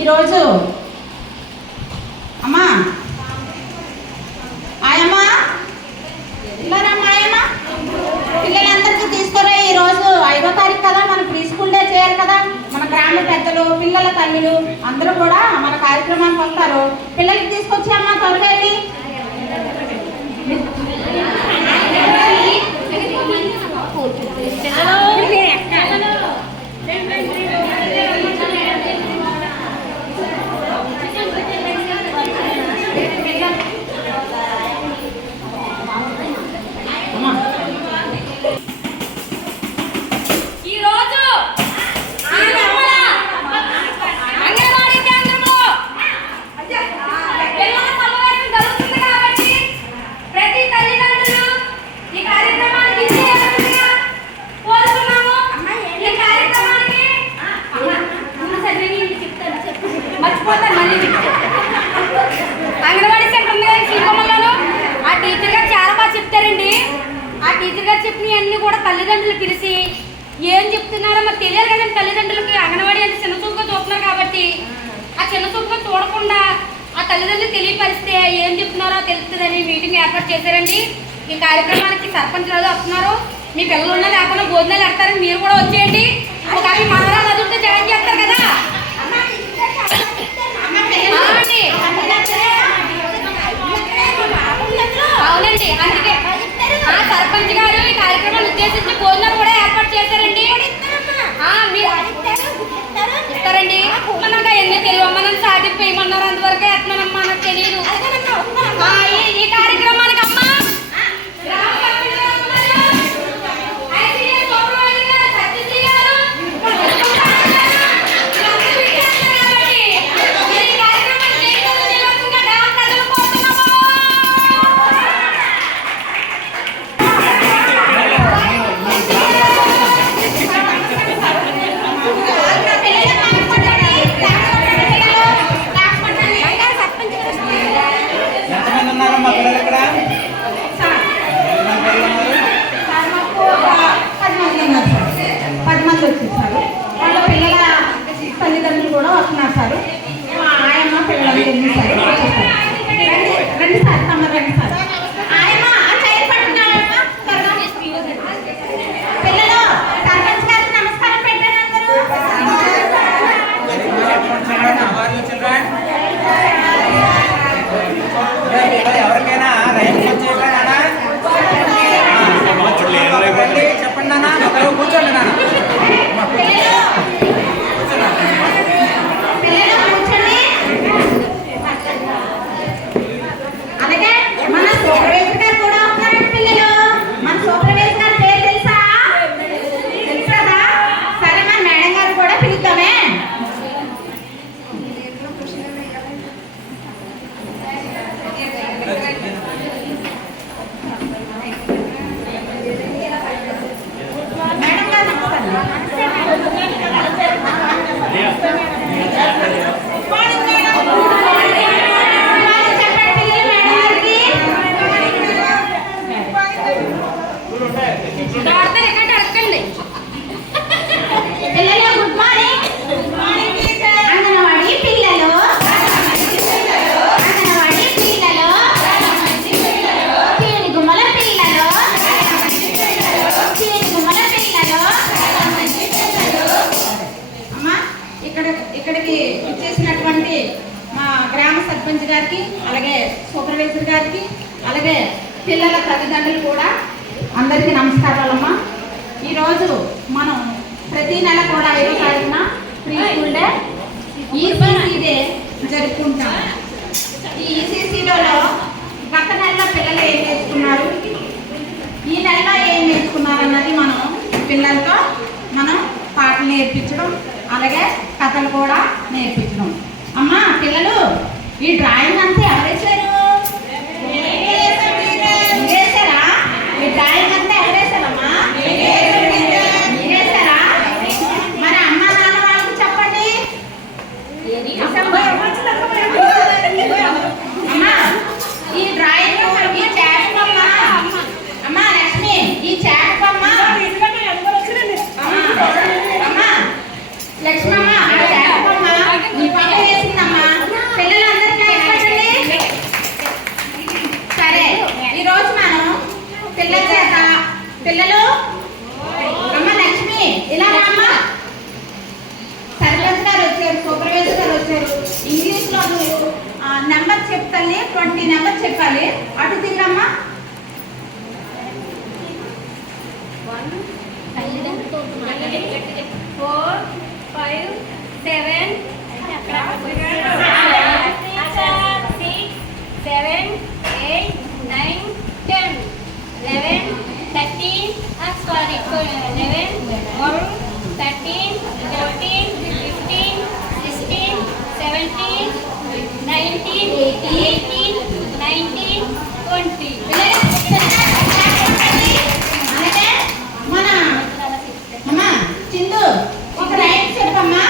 ఈరోజు అమ్మా ఆయమ్మా ఇలారమ్మా ఆయమ్మా పిల్లలందరికీ తీసుకురా. ఈరోజు 5వ తారీఖు కదా, మన ప్రీ స్కూల్ డే చేయాలి కదా. మన గ్రామ పెద్దలు, పిల్లల తల్లులు అందరూ కూడా మన కార్యక్రమానికి వస్తారు. పిల్లలకి తీసుకొచ్చి అమ్మా త్వరగా వెళ్ళి అంగన్వాడీ సెంటర్ ఉంది కదా శ్రీకొమ్మలోను. ఆ టీచర్ గారు చాలా బాగా చెప్తారండి. ఆ టీచర్ గారు చెప్పినవి అన్నీ కూడా తల్లిదండ్రులు పిలిచి ఏం చెప్తున్నారో మరి తెలియాలి కదండి. తల్లిదండ్రులకి అంగన్వాడీ అంటే చిన్న చూపుగా చూస్తున్నారు కాబట్టి ఆ చిన్న చూపుగా చూడకుండా ఆ తల్లిదండ్రులు తెలియపరిస్తే ఏం చెప్తున్నారో తెలుస్తుందని మీటింగ్ ఏర్పాటు చేశారండి. ఈ కార్యక్రమానికి సర్పంచ్ రాజు వస్తున్నారు. మీ పిల్లలు ఉన్నా లేకుండా భోజనాలు పెడతారని మీరు కూడా వచ్చేయండి. ఒక మనవరాలు అదుంటే జాయిన్ చేస్తారు కదా. అవునండి, అందుకే సర్పంచ్ గారు ఈ కార్యక్రమాన్ని ఉద్దేశించి భోజనాలు కూడా ఏర్పాటు చేశారండి. మీరు ఇస్తారండి. మనకు ఎన్ని తెలియమ్మా, నన్ను సాటింపు వేయమన్నారు, అందువరకే ఎత్తనమ్మా, నాకు తెలియదు. ఈ కార్యక్రమానికి అమ్మా వచ్చేసారు. వాళ్ళ పిల్లల తల్లిదండ్రులు కూడా వస్తున్నారు సార్. ఆయమ్మ పిల్లలు ఎన్ని సార్ రండి సార్, తమ రండి సార్. ఆయమ్మ చైర్ పట్టుకున్నామమ్మా. పిల్లలు సర్పంచ్ గారికి నమస్కారం పెట్టండి అందరూ. ఎవరికైనా చెప్పండి నాన్న, కూర్చోండి నాన్న. అలాగే మన సూపర్వైజర్ గారు కూడా వస్తున్నారండి. పిల్లలు మన సూపర్వైజర్ గారి పేరు తెలుసా? తెలుసు కదా. సరే, మన మేడం గారు కూడా పిలుద్దామే. మేడం గారు అడగండి. పిల్లలు గుడ్ మార్నింగ్. అంగన్వాడీ పిల్లలు, అంగన్వాడీ పిల్లలు, చీడిగుమ్మల పిల్లలు, చీడిగుమ్మల పిల్లలు. అమ్మా, ఇక్కడికి ఇచ్చేసినటువంటి మా గ్రామ సర్పంచ్ గారికి, అలాగే సూపర్వైజర్ గారికి, అలాగే పిల్లల తల్లిదండ్రులు కూడా అందరికీ నమస్కారాలమ్మా. ఈరోజు మనం ప్రతి నెల కూడా 5వ తారీఖున pre school day ECC day జరుపుకుంటాం. ఈ ఈసీసీలో గత నెలలో పిల్లలు ఏం నేర్చుకున్నారు, ఈ నెలలో ఏం నేర్చుకున్నారు అన్నది మనం పిల్లలతో మనం పాటలు నేర్పించడం, అలాగే కథలు కూడా నేర్పించడం. అమ్మా పిల్లలు, ఈ డ్రాయింగ్ అంతా ఎవరేసారు? వేసారా? ఈ డ్రాయింగ్ అంతా ఎవరేసారమ్మా? వేసారా? మరి అమ్మ నాన్న వాళ్ళకి చెప్పండి. అమ్మా ఈ డ్రాయింగ్, ఈ చాట్ బొమ్మ, అమ్మా లక్ష్మి ఈ చాట్ బొమ్మ, అమ్మా లక్ష్మమ్మ ఆ చాట్ బొమ్మ నీ పక్క వచ్చారు, సూపర్వైజర్ గారు వచ్చారు. ఇంగ్లీష్లో నెంబర్ చెప్తాలి, 20 నెంబర్ చెప్పాలి. అటు తిన్నమ్మా. 1 4 5 7 6 7 8 9 10 11 13 sorry 11 12 13 14 15 16 17 19 18 19 20 అలాగే మన అమ్మా చిందు ఒక రైట్ చెప్పమ్మా.